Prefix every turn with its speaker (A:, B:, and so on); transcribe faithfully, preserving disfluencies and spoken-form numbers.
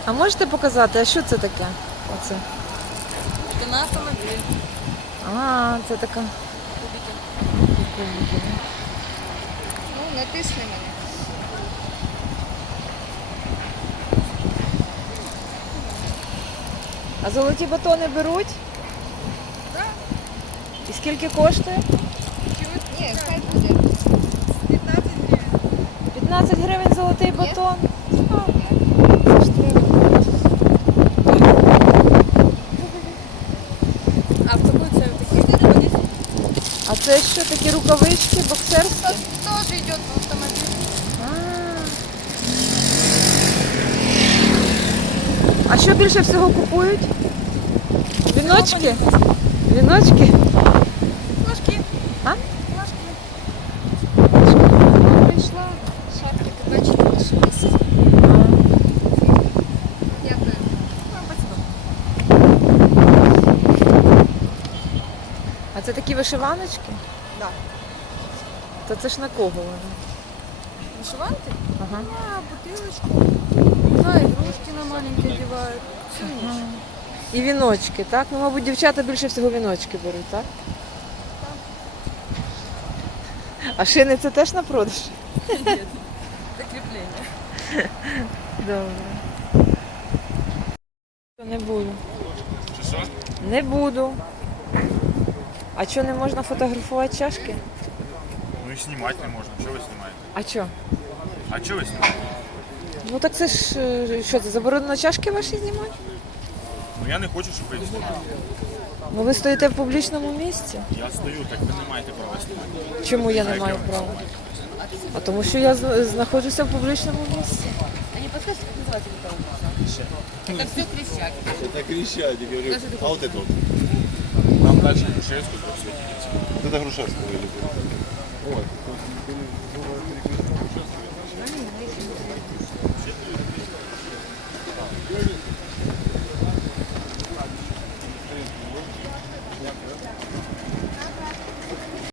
A: А можете показати, а що це таке? Оце.
B: Это на автомобиль.
A: А, це така.
B: Ну, натисни мене.
A: А золоті батони беруть?
B: Так.
A: І скільки коштує?
B: Ні, хай буде. п'ятнадцять гривень.
A: п'ятнадцять гривень золотий батон. А,
B: Це ж треба. А в какой це такі?
A: а це що, такі рукавички, боксерські?
B: Тоже идет в автомобиль.
A: А. А що більше всього купують? Віночки? Віночки?
B: Флажки.
A: А?
B: Флажки. Прийшла. Шапки, кабачки лишились. Дякую. Ну, спасибо.
A: А це такі вишиваночки?
B: Да.
A: То це ж на кого вони?
B: Вышиванки?
A: Ага.
B: На бутылочку. На игрушки на маленькие одевают. Все
A: Ага. І віночки, так? Ну, мабуть, дівчата більше всього віночки беруть, так? А шини це теж на продаж?
B: Это крепление.
A: Добре. Не буду.
C: Чи що?
A: Не буду. А що, не можна фотографувати чашки?
C: Ну і знімати не можна. Що ви знімаєте?
A: А що?
C: А що ви знімаєте?
A: Ну так це ж, е, що це, заборонено чашки ваші знімати?
C: Ну я не хочу, щоб ви їх знімали.
A: Ну ви стоїте в публічному місці.
C: Я стою, так ви не маєте права знімати.
A: Чому я не
C: А яке
A: маю
C: ви
A: права?
C: маєте?
A: А тому що я з- знаходжуся в публічному місці.
B: А не подскажете, как называется эта улица? Это все крещаки.
D: Это крещать, я говорю. А вот это вот.
C: Нам далі Грушевську просвітіть.
D: Вот это Грушевского или Ой.